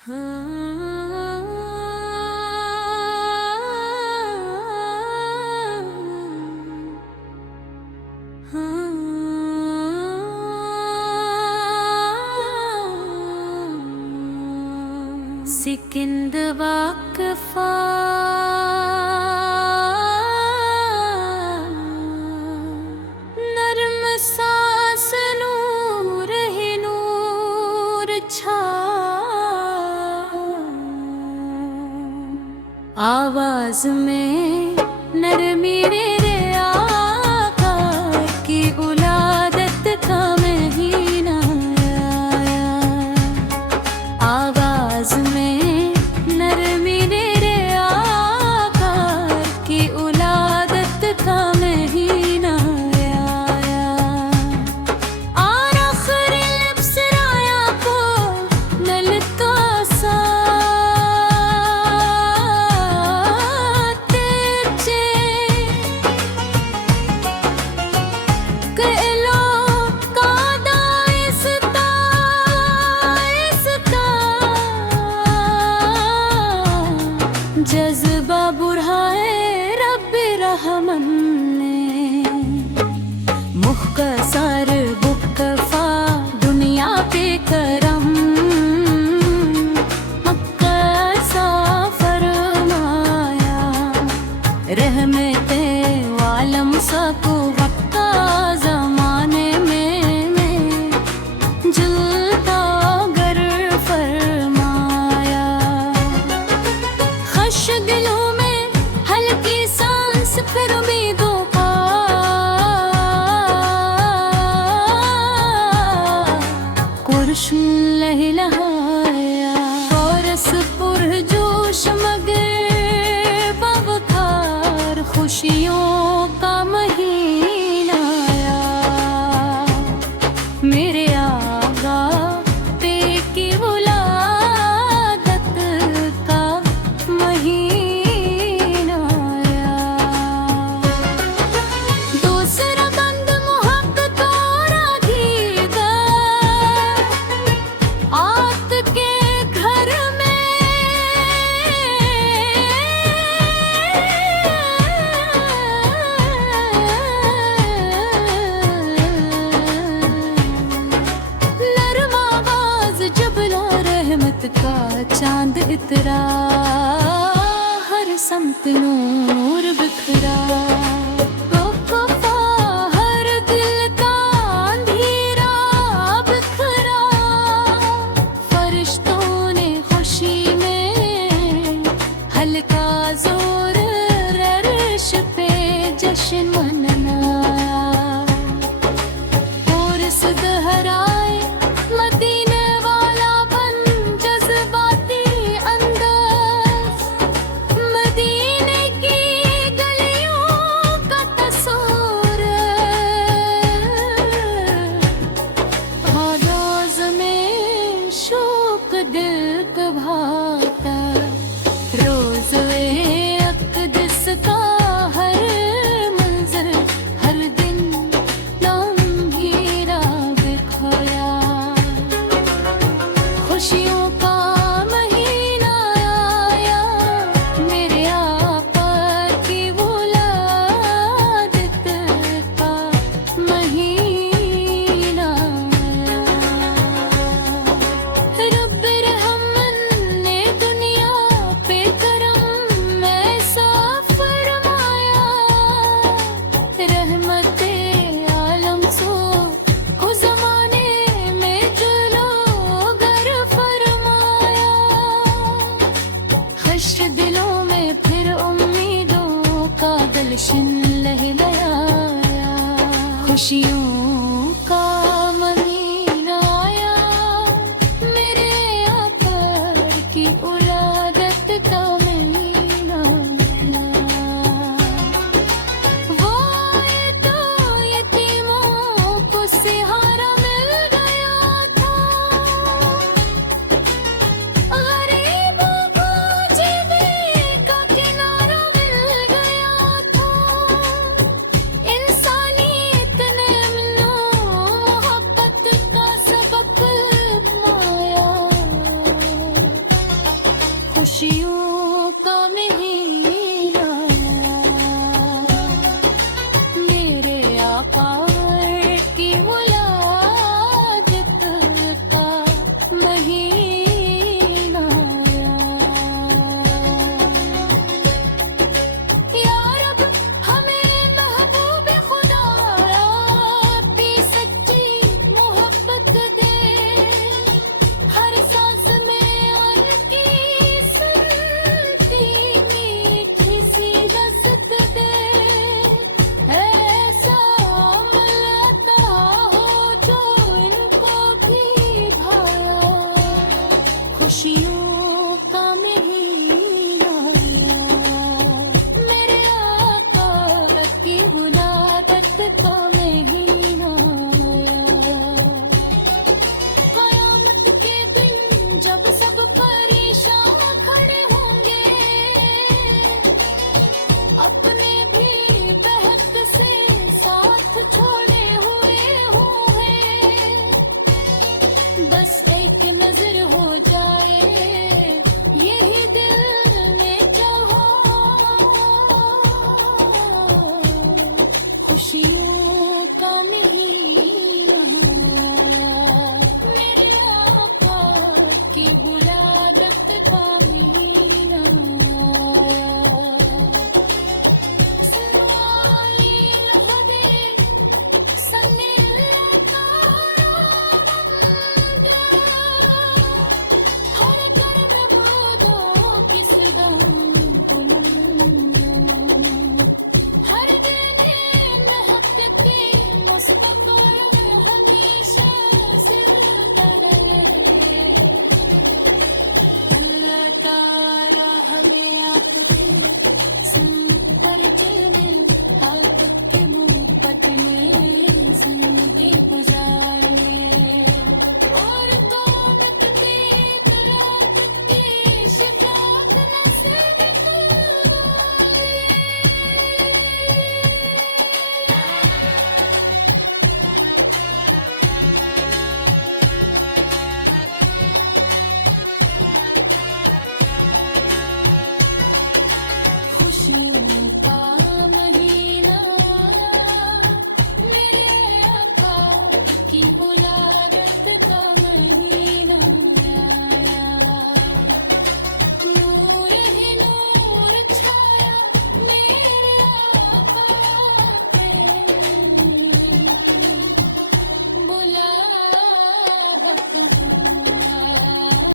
सिकिंद वाकफा नरम सांस नूर ही नूर छा आवाज में नरमी रे आका की उलादत का महीना आया। आवाज में नरमी रे आका की उलादत का महीना आया। आखिर लिप्स राया को नलता सा जज्बा बुढ़ाए रब्बे रहमन ने मुख्तसर बुकफा दुनिया पे करम मक्का फरमाया। रहमते वालम सको वक्ता जमाने में जलता गर फरमाया। खश दिलों में हल्की सांस फिर उम्मीदों का कुर्शन लहलहाया। औरस पुरजोश मगर बवखार खुशियों का महीना आया। मेरे आगा पे की उलादत का महीना आया। दूसरा बंद मोहब्बत और आगीदा आत के घर में नरम आवाज जबला रहमत का चांद इतरा। हर समत नूर बिखरा। वक़फ़ा हर दिल का अंधेरा बिखरा। फरिश्तों ने खुशी में हल्का जोर अर्श पे जश्न मनाया। और सदहराए मदीने वाला बन जज्बाती अंदाज। मदीने की गलियों का तस्वूर आवाज़ में शौक दिल का भाता। रोज़े अक़दस का हर मंज़र हर दिन लम्हीरा बिखोया। खुशियों का महीना आया। मेरे आका की उलादत का महीना आया। रब्बे रहमन ने दुनिया पे करम ऐसा फरमाया। रहमते आलम सो को ज़माने में जलो गर फरमाया। खश दिलों में फिर उम्मीदों का गुलशन लहलहाया। खुशियों का महीना आया। मेरे आका की उलादत का महीना आया। वो ये तो यतीमों को सहारा मिल गया था। गरीबों को जीने का किनारा मिल गया था। इंसानियत ने खुशियों का महीना आया, मेरे आका की विलादत का महीना आया। कयामत के दिन जब सब परेशान खड़े होंगे, अपने भी बहक से साथ छोड़े हुए होंगे। बस एक नजर हो जाए यही दिल में चाहा, खुशियों का महीना आया, मेरे आका की